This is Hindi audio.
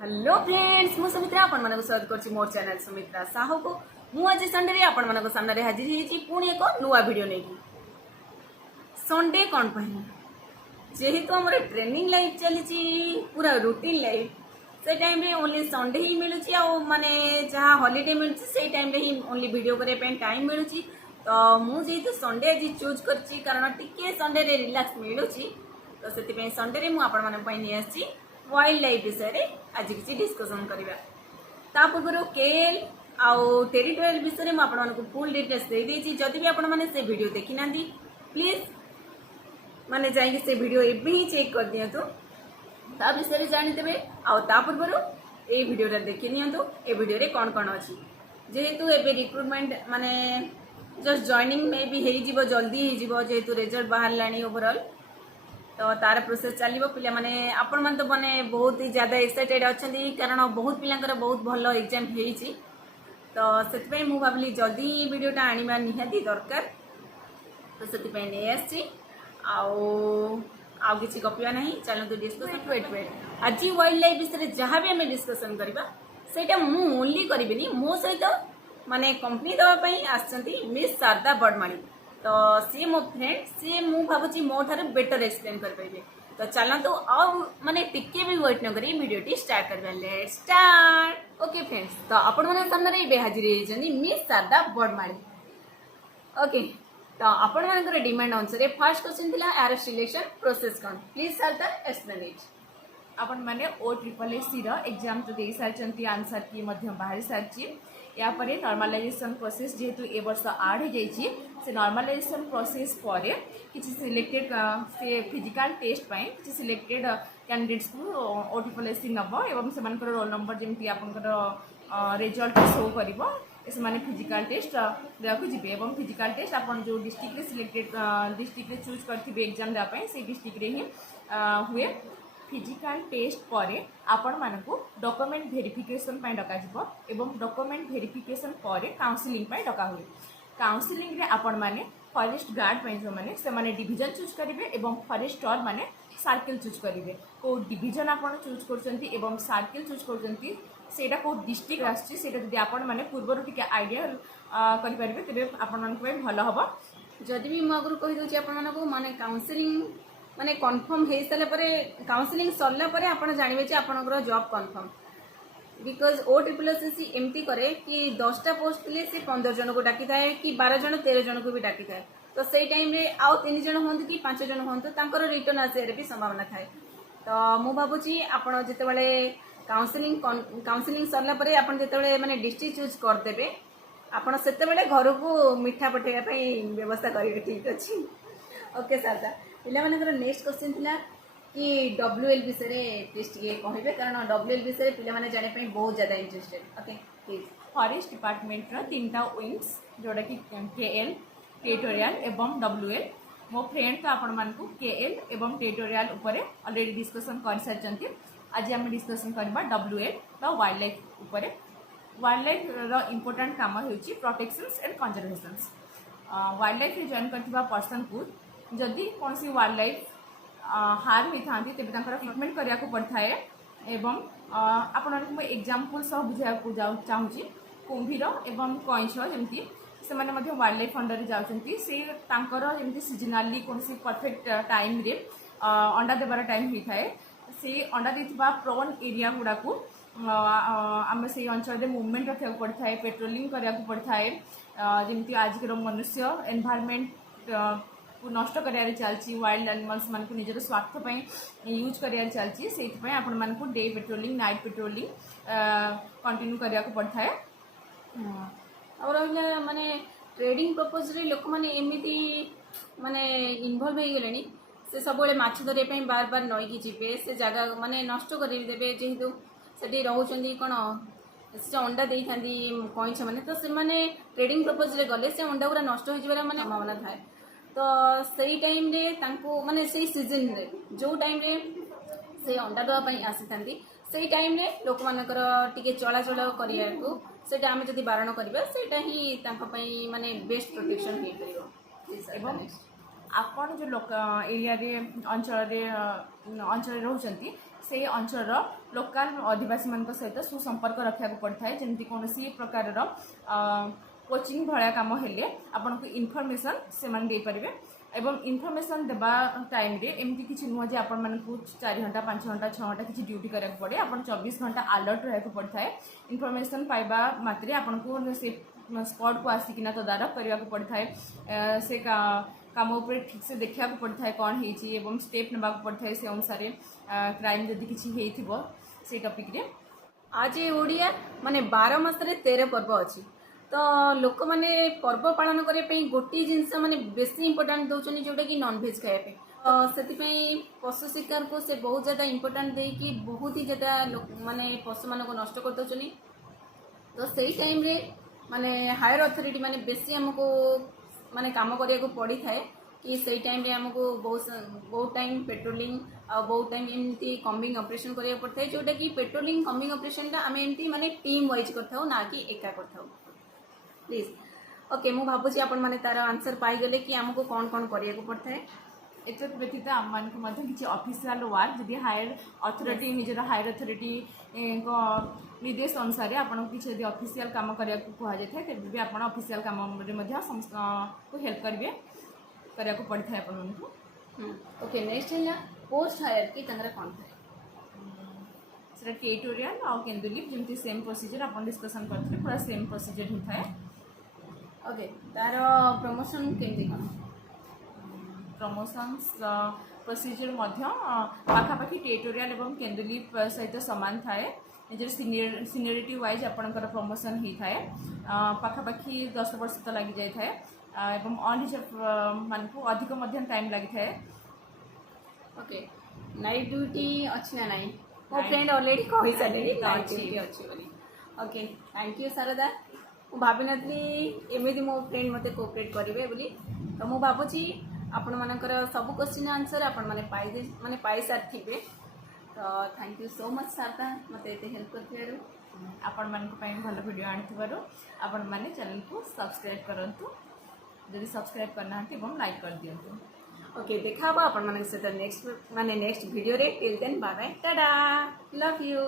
हेलो फ्रेंड्स मु सुमित्रा आपण मानक स्वागत करछि मोर चैनल सुमित्रा साहू को मु आज संडे रे आपण मानक सामने हाजिर हेछि पुणी एक नुआ वीडियो नेकी संडे कोन पहिन जेहेतु हमर ट्रेनिंग लाइफ चली पूरा रूटीन लाइफ से टाइम रे ओनली संडे ही मिलुछि आ माने जहा हॉलिडे मिलुछि से टाइम रे ही ओनली वीडियो करे पे टाइम मिलुछि तो मु जेहेतु संडे आज चूज करछि कारण टिके संडे रे रिलैक्स मिलुछि तो सेति पे संडे रे मु आपण मानक पई नि आछि वाइल्ड लाइफ विषय आज किसी डिस्कसन करवा ता पूर्व केएल आउ टेरिटोरियल विषय में आपको फुल डिटेल्स दे देछि जदि भी आपण माने से वीडियो देखि नांदी प्लीज माने जाई से वीडियो एबे ही चेक कर दियंतु ता विषय जानि देबे आउ ता पूर्व ए वीडियो रे देखि नियंतु ए वीडियो रे कोन कोन अछि जेहेतु एबे रिक्रूटमेंट माने जस्ट जॉइनिंग में भी हेइ जीवो जल्दी हेइ जीवो जेहेतु रिजल्ट बाहर लानी ओवरऑल तो तार प्रोसेस चलो पिला माने आपण मन तो माने बहुत ही ज्यादा एक्साइटेड अच्छी कारण बहुत पिलांकर बहुत भल एग्जाम होईची तो से मु भावली जल्दी वीडियोटा आनिबा निहाती दरकार तो से नहीं आसी आउ किसी गपिया नहीं चलते डिस्कसन वेट आज वाइल्ड लाइफ विषय जहाँ भी आम डिस्कसन करवा सेटा मु ओनली करी मो सहित माने कंपनी दवाई आसचंती मिस शारदा बड़माणी तो सी मो फ्रेंड सी मु भावुची मो थारे बेटर एक्सप्लेन कर पाइबे तो चलतु आउ माने टिके भी वेट न करी वीडियोटी स्टार्ट करबा लेट्स स्टार्ट ओके फ्रेंड्स तो आपण माने सामने बे हाजिर हेजनी मिस शारदा बड़माणी ओके तो आपण मानकर डिमांड अनुसार फर्स्ट क्वेश्चन थिला यार सिलेक्शन प्रोसेस कोन प्लीज शारदा एक्सप्लेन इट आपण माने OSSC रो एग्जाम तो दे सारचंती आंसर की मध्य बाहर सारची या परे नॉर्मलाइजेशन प्रोसेस जेहेतु ए वर्ष आड हो जाइए से नॉर्मलाइजेशन प्रोसेस पर किसी सिलेक्टेड से फिजिकल टेस्ट पाई किसी सिलेक्टेड कैंडिडेट्स को OSSC नब एवं से रोल नंबर जमी आपंकर रिजल्ट शो करिवो से माने फिजिकल टेस्ट देवाक जी एवं फिजिकल टेस्ट आप जो डिस्ट्रिक्ट सिलेक्टेड डिस्ट्रिक्ट चूज करते एग्जाम देवाई से डिस्ट्रिक्ट ही हुए फिजिकल टेस्ट पर आपण मानकु डॉक्यूमेंट वेरिफिकेशन पाई डका जिवो एवं डॉक्यूमेंट वेरिफिकेशन पर काउंसलिंग पाई डका हुए काउंसलिंग रे आपण माने फॉरेस्ट गार्ड पाई जो माने से माने डिवीजन चूज करिवे एवं फॉरेस्टर माने सर्किल चूज करिवे को डिवीजन आपण चूज करचंती एवं सर्किल चूज करचंती सेटा को डिस्ट्रिक्ट आछि सेटा जदि आपण माने पूर्वरु टिके आइडिया करि परिबे तबे आपण मानकु पई भलो हबो जदि भी मु आगु कहि दोछि आपण मानकु माने काउंसलिंग माने कन्फर्म हो सारे काउंसलिंग सरला परे आपण जानिबे जे आपनकर जॉब कन्फर्म बिकॉज OSSC एमती करे कि 10टा पोस्ट ले से 15 जन को डाकी थाए कि 12 जन 13 जन को भी डाकी थाए तो सही टाइम रे आउ 3 जन होंतु कि 5 जन होंतु तांकर रिटर्न आसे भी संभावना थाए तो मु भाबुची आपण जते बेले काउंसलिंग सरला परे आपण जते बेले माने डिस्ट्रिक्ट चूज कर देबे आपण सेते बेले घर को मिठा पठेया पई व्यवस्था करिवे ठीक अछि ओके सरदा पिला मानकर नेक्स्ट क्वेश्चन थिला कि WL विषय प्लीज टिके कहबे कारण WL विषय पिला माने जाने पई बहुत ज्यादा interested okay please forest department रो तीनटा विंग्स जोड़ा कि KL टेरिटोरियल एवं WL मो फ्रेंड तो आपण मानकु KL एवं टेरिटोरियल ऊपर ऑलरेडी डिस्कशन कर सारचंती आज हम डिस्कशन करबा WL बा वाइल्ड लाइफ ऊपर वाइल्ड लाइफ रो इंपोर्टेंट काम होची protections and conservations wildlife रे जॉइन करथिबा पर्सन को जदि कौन सी वाइल्ड लाइफ हार्म होता है तेज ट्रिटमेंट करने को पड़ता है एवं आपण एग्जाम्पल सब बुझा चाहूँगी कुंभीर एवं कईंछ जमी से वाइल्ड लाइफ अंडर जाऊँगी से जमी सीजनाली कौन सी परफेक्ट टाइम रे अंडा देवार टाइम होता है से अंडा देथिबा प्रोन एरिया गुड़ा को आम से अंचल मुवमेंट रखा पड़ता है पेट्रोलिंग करने को पड़ता है जमी आजिकर मनुष्य एनवायरनमेंट को नष्ट कर चलती वाइल्ड एनिमल्स मान निजर स्वार्थ यूज कर चलती से आपण मानक day patrolling night patrolling continue करने को पड़ता है और माने ट्रेडिंग पर्पज रे लोक माने एमिति माने इन्वॉल्व हो गलेनी से सब माछ धरिया बार बार नईकी जीवे से जगह माने नष्ट कर देबे जेहेतु सेठी रहउचंदी कोन से अंडा दे था कईछ माने तो से माने ट्रेडिंग पर्पज रे गले से अंडा पूरा नष्ट हो जबार माने संभावना थाए तो सही टाइम रे तांको माने सही सीजन रे जो टाइम रे से अंडा दवा पई आसी थांती सही टाइम रे लोक मानकर टिके चलाचल करिया को सेटा आमे जदी बारण करबा सेटा ही तांको पई माने बेस्ट प्रोटेक्शन हे परियो एवं आपण जो लोक एरिया रे अंचल रे रहउचंती से अंचल लोकल आदिवासी मान सहित सुसंपर्क रखा पड़ता है जमी कौन प्रकार कोचिंग भाया कम हेले आपन को इनफॉरमेशन से माने दे परिबे एवं इनफॉरमेशन देबा टाइम रे एमती किछि नुह जे आपन मान को 4 घंटा 5 घंटा 6 घंटा किछि ड्यूटी करक पड़े आपन 24 घंटा अलर्ट रहक पड़ता है इनफॉरमेशन पाइबा मात्रे आपन को से स्पॉट को आसिकिना तदारक करने को पड़ता है से काम उपर ठीक से देखा पड़ता है कौन होती एवं स्टेप नेबा पड़ता है से अनुसार क्राइम जदि किसी होइथिबो से टॉपिक रे आज ओडिया माने 12 मासरे 13 पर्व अछि तो लोक माने पर्व पालन करने पे गोटे जिनस माने बेसी इंपोर्टेंट दौरान जोटा कि नॉन भेज खाए से पशु शिकार को से बहुत ज़्यादा इंपोर्टेंट देकी बहुत ही ज़्यादा माने पशु मान को नष्ट कर दौरान तो सही टाइम रे माने हायर अथॉरिटी माने बेसी हमको माने काम करिया को पड़ी थाए कि सही टाइम रे हमको बहुत टाइम पेट्रोलिंग आ बहुत टाइम एमती कम्बिंग ऑपरेशन करिया पड़ता है जोटा कि पेट्रोलिंग कम्बिंग ऑपरेशन टा आम एमती माने टीम वाइज करथाउ ना कि एका करथाउ प्लीज ओके मु भाबुची आपण माने तार आंसर पाई गले कि हमको कौन कौन करिया को पड़ता है एत व्यतीत आम मान किसी ऑफिशियल वर्क जदि हायर अथॉरिटी निजर हायर अथॉरिटी निर्देश अनुसार आपन किसी यदि ऑफिशियल काम करने को कह जाए तेज भी आप ऑफिशियल काम समस्त को हेल्प करेंगे करने को पड़ता है अपन को ओके नेक्स्ट है पोस्ट हायर की तंगरा कौन था से टेरिटोरियल और केंदुलीप जमी सेम प्रोसीजर आप डिस्कसन करते पूरा सेम प्रोसीजर ही थाए ओके तार प्रमोशन केमती कौन प्रमोशंस प्रोसीजर पाखापाखि टेरिटोरियल एवं केंदुलीप सहित सामान थाए निजर सीनियरिटी वाइज आपणकर प्रमोशन होता है पाखापाखि 10 वर्ष तो लगी जाए थाए एवं ऑन हिसाब मान को अधिक टाइम लगी थाए ओके नाइट ड्यूटी अच्छी ना नहीं मो फ्रेंड ऑलरेडी कही सारे नाइट अच्छी। ड्यूटी अच्छी बोली ओके थैंक यू शारदा मु भाभी नथली एमिति मो फ्रेंड मते कोऑपरेट करिवे बोली तो मु भाबुची आपण मानकर सब क्वेश्चन आंसर आपण माने पाई सारथिबे तो thank you so much Sharada मते एते हेल्प करथिबारु आपण मान भल वीडियो आनिथिबारु आपण माने चैनल को सब्सक्राइब करंतु जदि सब्सक्राइब करना एवं लाइक कर दियंतु ओके देखा आपण माने से नेक्स्ट वीडियो रे till then bye bye tata love you.